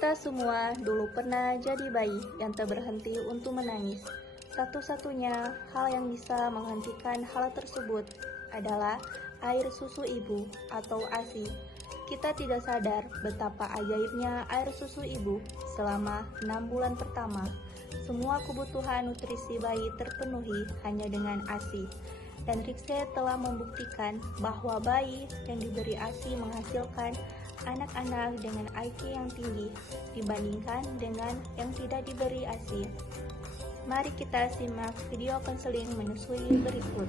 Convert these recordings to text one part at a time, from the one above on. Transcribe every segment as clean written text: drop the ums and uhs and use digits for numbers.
Kita semua dulu pernah jadi bayi yang tak berhenti untuk menangis. Satu-satunya hal yang bisa menghentikan hal tersebut adalah air susu ibu atau ASI. Kita tidak sadar betapa ajaibnya air susu ibu selama 6 bulan pertama. Semua kebutuhan nutrisi bayi terpenuhi hanya dengan ASI. Dan riset telah membuktikan bahwa bayi yang diberi ASI menghasilkan anak-anak dengan IQ yang tinggi dibandingkan dengan yang tidak diberi ASI. Mari kita simak video konseling menyusui berikut.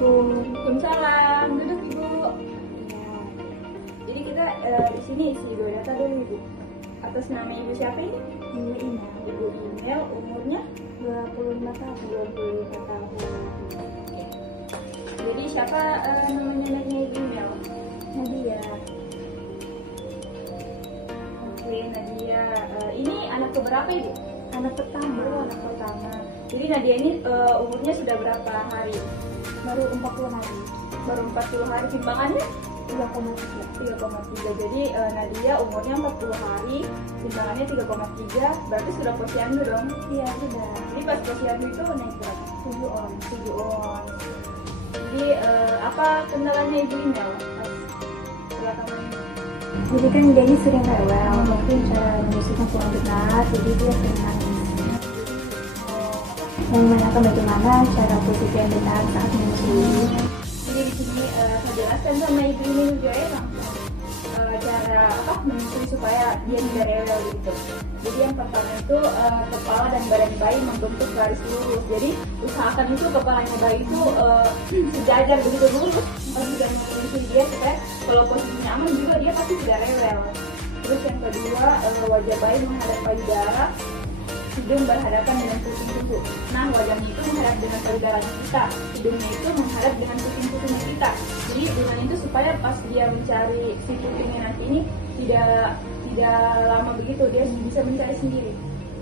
Waalaikumsalam, duduk Ibu. Jadi kita di sini isi biodata dulu Ibu. Atas nama Ibu siapa ini? Ibu Ina, Ibu Email, umurnya 25 tahun. 25 tahun. Jadi siapa namanya anaknya Ibu Email? Nadia, Oke, Nadia. Ini anak keberapa Ibu? anak pertama, Anak pertama. Jadi Nadia ini umurnya sudah berapa hari? baru 40 hari, Baru 40 hari. Timbangannya 3,3. 3,3. Jadi Nadia umurnya 40 hari, timbangannya 3,3. Berarti sudah posyandu dong. Iya, sudah Jadi pas posyandu itu naik berapa? 7 on. 7 on. Jadi apa kendalanya Ibu Email pas setelah kamu ini? Jadi kan dia ini sering rewel, mungkin cara menyusunya kurang benar, jadi dia sering nangis. Yang menanyakan bagaimana cara posisi yang benar saat menyusui. Jadi di sini saya jelaskan sama Ibu ini juga ya langsung cara menyusui supaya dia tidak rewel gitu. Jadi yang pertama itu kepala dan badan bayi membentuk garis lurus. Jadi usahakan itu kepalanya bayi itu sejajar begitu lurus pas sudah menyusui dia supaya kalau posisinya aman juga dia pasti tidak rewel. Terus yang kedua wajah bayi menghadap payudara, hidung berhadapan dengan puting susu. Nah, wajahnya itu menghadap dengan payudaranya kita, hidungnya itu menghadap dengan puting susunya kita. Jadi dengan itu supaya pas dia mencari si putingnya nanti ini tidak lama begitu, dia bisa mencari sendiri.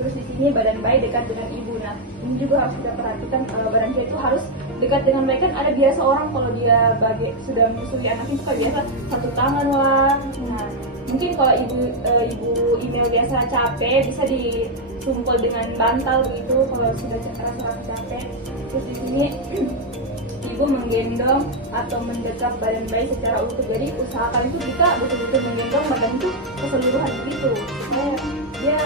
Terus di sini badan bayi dekat dengan ibu. Nah, ini juga harus kita perhatikan badan dia itu harus dekat dengan bayi. Kan ada biasa orang kalau dia sudah menyusui anaknya suka biasa satu tangan lah. Nah, mungkin kalau ibu email biasa capek bisa ditumpul dengan bantal begitu kalau sudah rasa capek. Terus di sini ibu menggendong atau mendekap badan bayi secara utuh. Jadi usahakan itu kita betul-betul menggendong badan itu keseluruhan begitu supaya dia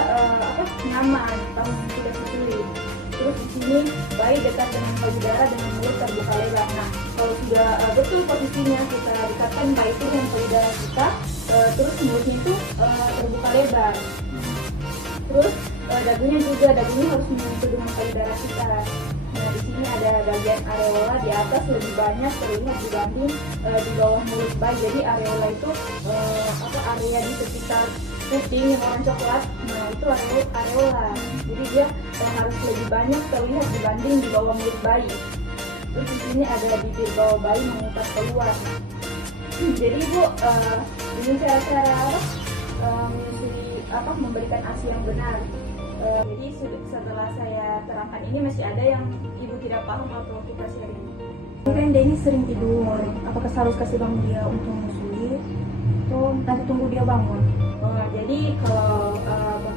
nyaman pas sudah susui. Terus di sini bayi dekat dengan payudara dengan mulut terbuka lebar. Nah, kalau sudah betul posisinya kita dekatkan bayi itu dengan payudara kita, terus mulutnya itu terbuka lebar. Terus dagunya harus menyentuh dengan payudara kita. Nah, di sini ada bagian areola di atas lebih banyak terlihat dibanding di bawah mulut bayi. Jadi areola itu area di sekitar puting yang warna coklat. Nah, itu areola. Jadi dia harus lebih banyak terlihat dibanding di bawah mulut bayi. Terus di sini ada bibir bawah bayi mengupas keluar. Jadi Ibu, ini cara-cara menyusui memberikan ASI yang benar. Jadi setelah saya terangkan ini masih ada yang Ibu tidak paham atau kita sharing. Mungkin dia ini sering tidur, apakah harus kasih bangun dia untuk menyusui atau nanti tunggu dia bangun? Jadi kalau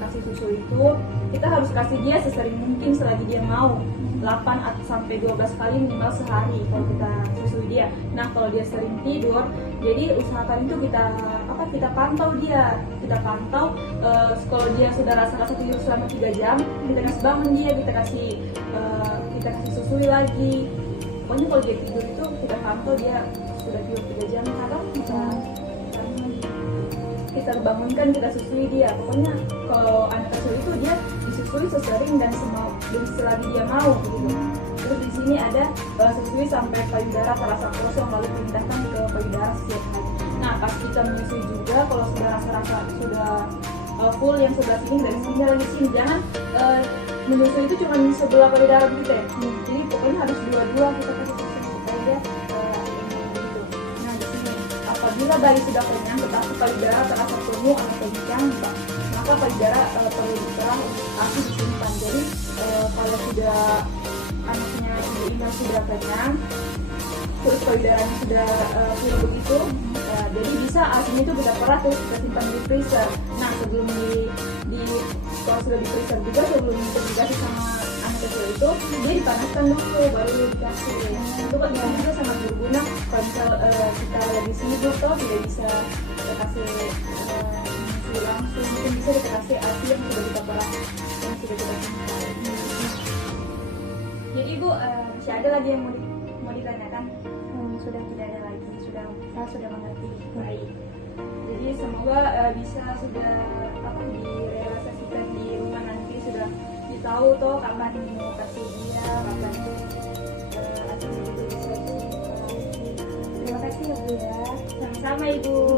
kasih susu itu kita harus kasih dia sesering mungkin selagi dia mau, 8 sampai 12 kali minimal sehari kalau kita susui dia. Nah, kalau dia sering tidur, jadi usahakan itu kita pantau dia. Kita pantau kalau dia sudah rasa-rasa tidur selama 3 jam, kita kasih bangun dia, kita kasih susui lagi. Pokoknya kalau dia tidur itu kita pantau dia sudah tidur 3 jam atau kita bangunkan, kita susui dia. Pokoknya kalau anak kecil itu dia disusui sesering dan selagi dia mau gitu. Terus di sini ada susui sampai payudara terasa kosong lalu pindahkan ke payudara setiap hari. Nah, pas kita menyusui juga kalau sudah rasa-rasa sudah full yang sebelah sini dari sini lagi sini, jangan menyusui itu cuma sebelah payudara begitu ya. Jadi pokoknya harus dua-dua kita kasih susu supaya dia begitu. Nah, di sini apabila bayi sudah kenyang tetapi payudara terasa penuh atau kencang, maka payudara perlu diperah ASI disimpan. Jadi kalau sudah anaknya Ibu Ina sudah kenyang, terus payudaranya sudah full begitu, Jadi bisa asinya itu kita perah terus kita simpan di freezer. Nah sebelum kalau sudah di freezer juga, sebelum itu dikasih sama anak kecil itu dia dipanaskan dulu baru dikasih. Itu kan juga sangat berguna kalau misal kita lagi sibuk toh tidak bisa kita kasih langsung, mungkin bisa kita kasih asi yang sudah kita perah, yang sudah kita simpan. Jadi Ibu masih ada lagi yang mau ditanyakan? Sudah tidak ada lagi, sudah mengerti. Baik. Jadi semoga bisa sudah direalisasikan di rumah nanti, sudah ditahu toh kapan mau kasih dia, kapan aslinya itu bisa itu. Terima kasih ya Bu ya. Sama-sama Ibu.